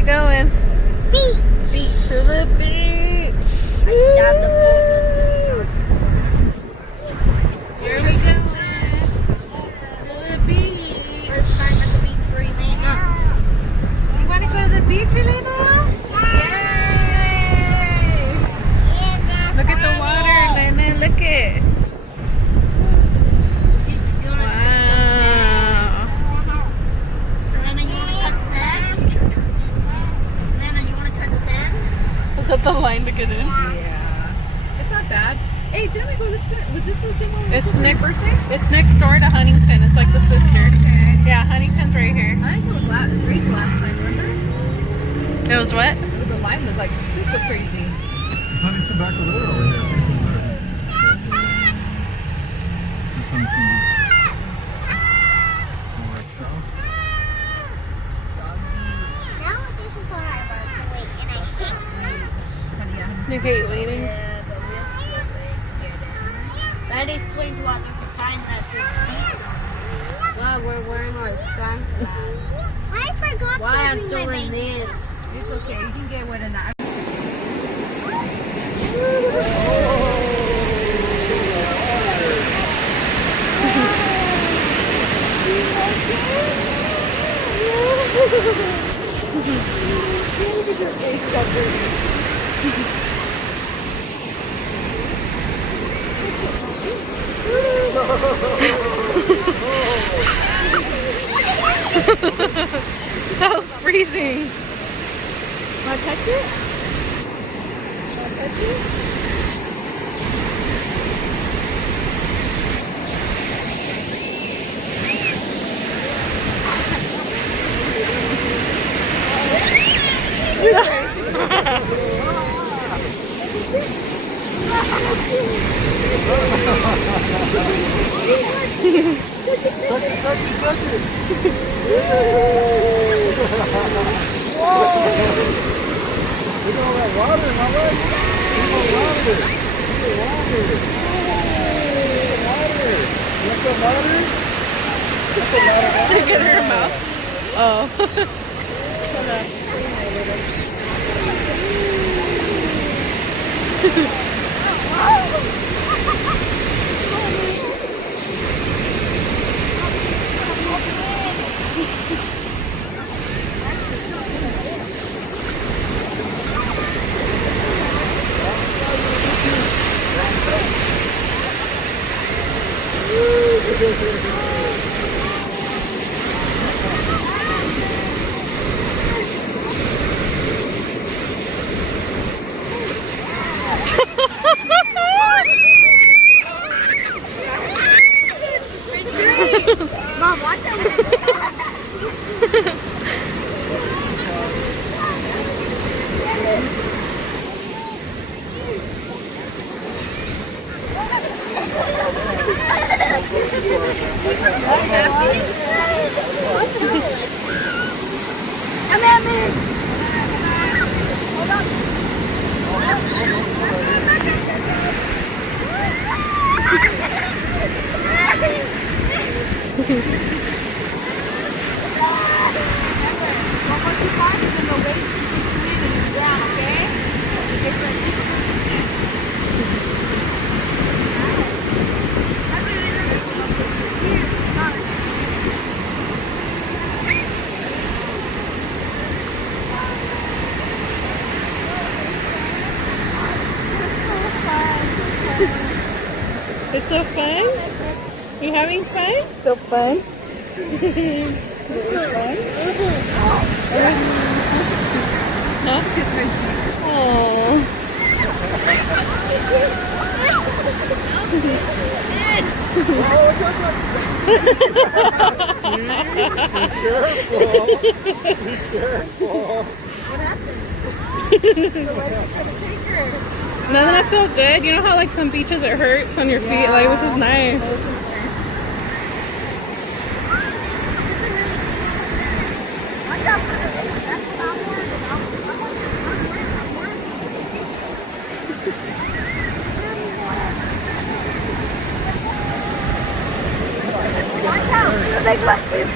we going? Beach. To the beach. I stabbed the phone with this shark. Where are we going? To the beach. First time at the beach for Elena. You want to go to the beach, Elena? Yay! Look at the water, Elena. Look it. She's gonna touch some sand. Elena, you wanna touch sand? Elena, you wanna touch sand? Is that the line to get in? Yeah. It's not bad. Hey, didn't we go this was this the same one we went It's to for your next. birthday? It's next door to Huntington. It's like the sister. Okay. Yeah, Huntington's right here. I think it was crazy last time, remember? It was what? The line was like super crazy. Is Huntington back a little over here? It's in there. That's Huntington north, south. Now this is the hard part to wait, and I hate You hate waiting. Yeah, but we have to wait to get in. That explains why there's a sign that says beach on it. Wow, we're wearing our sunglasses. I forgot Why to I'm bring still my wearing baby. this. It's okay. You can get wet in that. That was freezing. Want to touch it? Want to touch it? Touch it. Look at all that water, Mama. Look at water. Look at water. Water. You want some water? Get some water. Stick it in her mouth. Oh. Mom, watch out. Come at me. It's so fun. You having fun? So fun. Huh? Oh. Doesn't that feel good? You know how like some beaches it hurts on your feet? Like this is nice. Big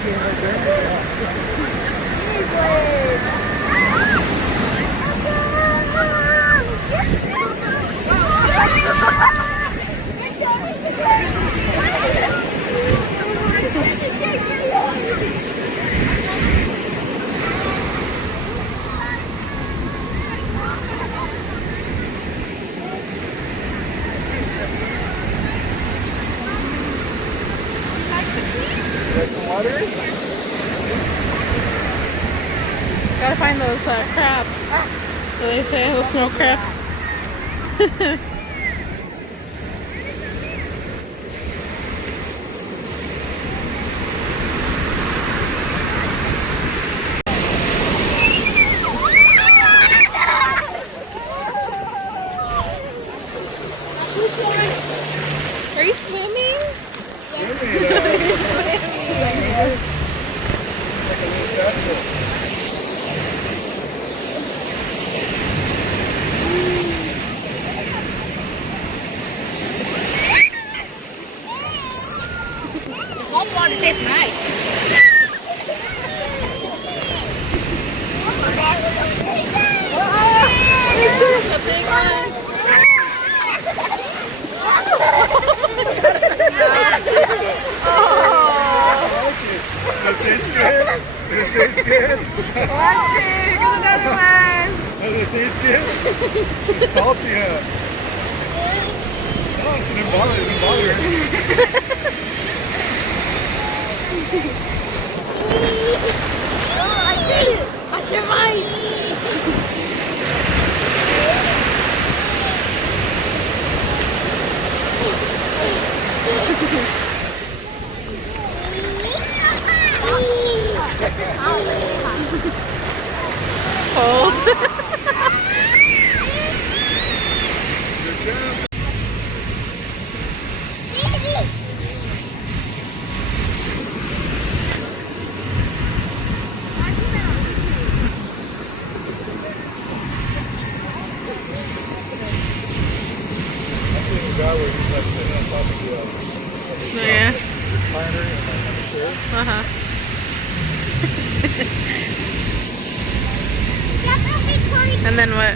Like the water? Gotta find those crabs. What do they say? Those snow crabs. Are you swimming? Swimming, like a little tadpole. Cold water tastes nice. A big one. Does it taste good? Does it taste good? Here's another one. Does it taste good? It's salty, huh? Oh, she didn't bother. It didn't bother her. Oh, I did it! I survived! Cold. Good job. I've seen a guy where he's like sitting on top of the Yeah. recliner and like on the chair. Uh-huh. And then what?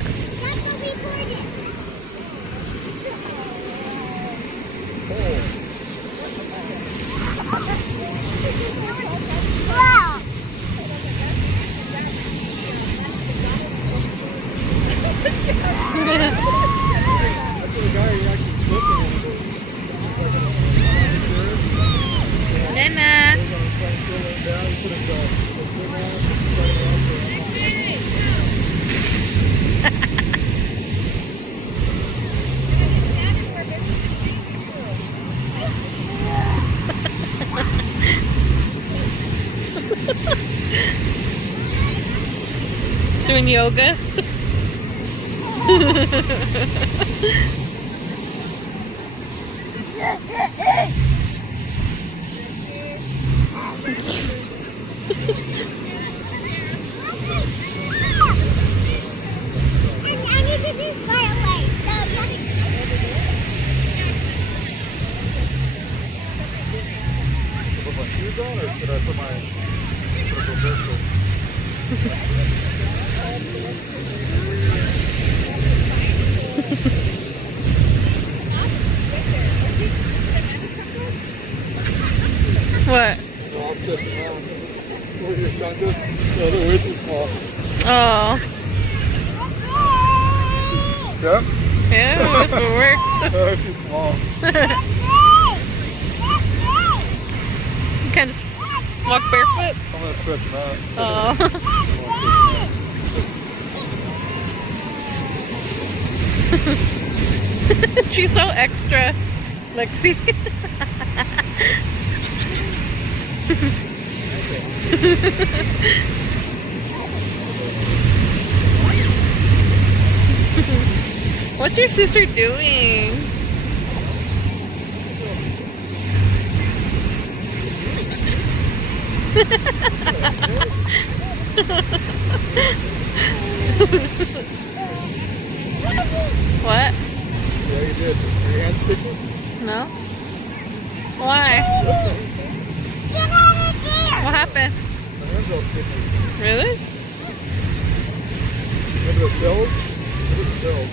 That's what the guy he actually flipped him and he's like on the chair. Nana. Goes on his front chair, laying down, he put his swing on, started off. Doing yoga. Put my shoes on or should I put my barefoot? What? They're all stepping around. Where are your chanclas? No, they're way too small. Oh. Yeah? Yeah, if it works. They're too small. You can just walk barefoot. I'm gonna stretch them out. Oh. I'm gonna stretch them out. She's so extra, Lexi. What's your sister doing? What? Yeah, you did. Are your hands sticky? No? Why? What happened? My hands are all sticky. Really? Remember the shells? Look at the shells.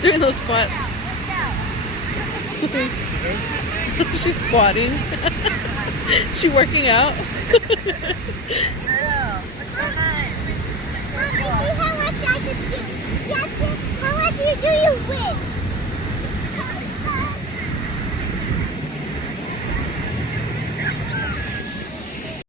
Doing those squats. She's squatting. She working out. What's